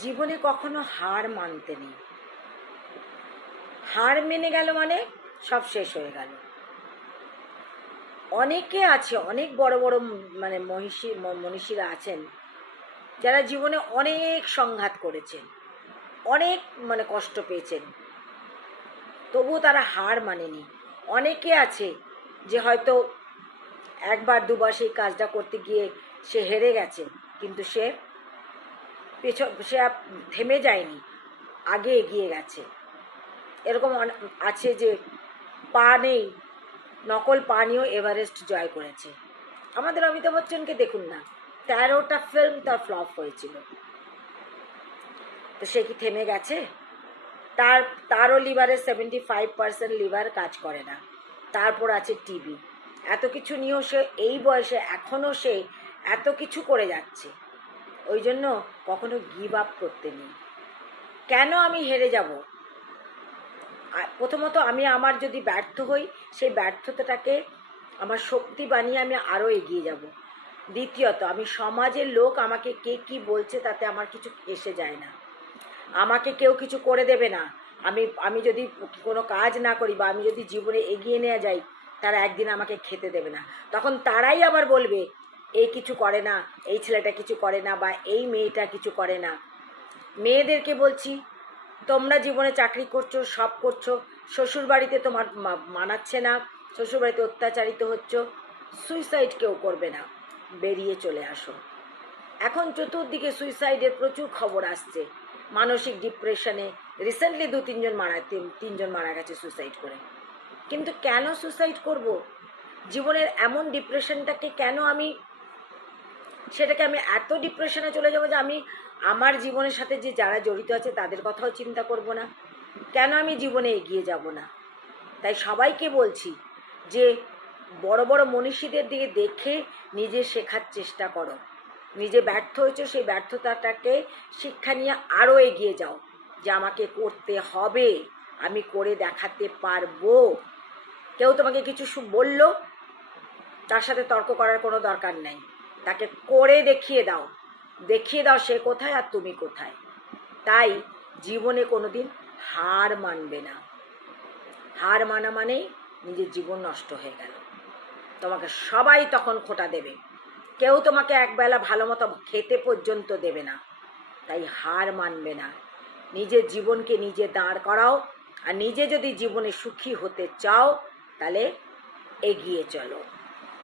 জীবনে কখনো হার মানতে নেই। হার মেনে গেল মানে সব শেষ হয়ে গেল। অনেকে আছে, অনেক বড় বড় মানে মনীষীরা আছেন যারা জীবনে অনেক সংঘাত করেছেন, অনেক মানে কষ্ট পেয়েছেন, তবুও তারা হার মানেনি। অনেকে আছে যে হয়তো একবার দুবার সেই কাজটা করতে গিয়ে সে হেরে গেছে, কিন্তু সে থেমে যায়নি, আগে এগিয়ে গেছে। এরকম আছে যে পা নেই, নকল পা নিয়েও এভারেস্ট জয় করেছে। আমাদের অমিতাভ বচ্চনকে দেখুন না, 13টা ফিল্ম তার ফ্লপ হয়েছিল, তো সে কি থেমে গেছে? তারও লিভারের 75% লিভার কাজ করে না, তারপর আছে টিবি। এত কিছু নিয়েও সে এই বয়সে এখনও সে এত কিছু করে যাচ্ছে। ওই জন্য কখনো গিভ আপ করতে নেই। কেন আমি হেরে যাব? প্রথমত আমি আমার যদি ব্যর্থ হই, সেই ব্যর্থতাটাকে আমার শক্তি বানিয়ে আমি আরও এগিয়ে যাব। দ্বিতীয়ত আমি সমাজের লোক আমাকে কে কী বলছে তাতে আমার কিছু এসে যায় না। আমাকে কেউ কিছু করে দেবে না। আমি যদি কোনো কাজ না করি বা আমি যদি জীবনে এগিয়ে নিয়ে যাই, তারা একদিন আমাকে খেতে দেবে না। তখন তারাই আবার বলবে এই কিছু করে না, এই ছেলেটা কিছু করে না, বা এই মেয়েটা কিছু করে না। মেয়েদেরকে বলছি, তোমরা জীবনে চাকরি করছো, সব করছো, শ্বশুরবাড়িতে তোমার মানাচ্ছে না, শ্বশুরবাড়িতে অত্যাচারিত হচ্ছ, সুইসাইড কেউ করবে না, বেরিয়ে চলে আসো। এখন চতুর্দিকে সুইসাইডের প্রচুর খবর আসছে। মানসিক ডিপ্রেশনে রিসেন্টলি তিনজন মারা গেছে সুইসাইড করে। কিন্তু কেন সুইসাইড করব? জীবনের এমন ডিপ্রেশনটাকে কেন সেটাকে আমি এত ডিপ্রেশনে চলে যাবো যে আমি আমার জীবনের সাথে যে যারা জড়িত আছে তাদের কথাও চিন্তা করব না? কেন আমি জীবনে এগিয়ে যাব না? তাই সবাইকে বলছি যে বড় বড় মনীষীদের দিকে দেখে নিজে শেখার চেষ্টা করো। নিজে ব্যর্থ হয়েছো, সেই ব্যর্থতাটাকে শিক্ষা নিয়ে আরও এগিয়ে যাও, যে আমাকে করতে হবে, আমি করে দেখাতে পারবো। কেউ তোমাকে কিছু বলল, তার সাথে তর্ক করার কোনো দরকার নেই। তাকে করে দেখিয়ে দাও সে কোথায় আর তুমি কোথায়। তাই জীবনে কোনোদিন হার মানবে না। হার মানা মানেই নিজের জীবন নষ্ট হয়ে গেল। তোমাকে সবাই তখন খোঁটা দেবে, কেউ তোমাকে একবেলা ভালো মতো খেতে পর্যন্ত দেবে না। তাই হার মানবে না। নিজের জীবনকে নিজে দাঁড় করাও, আর নিজে যদি জীবনে সুখী হতে চাও তাহলে এগিয়ে চলো।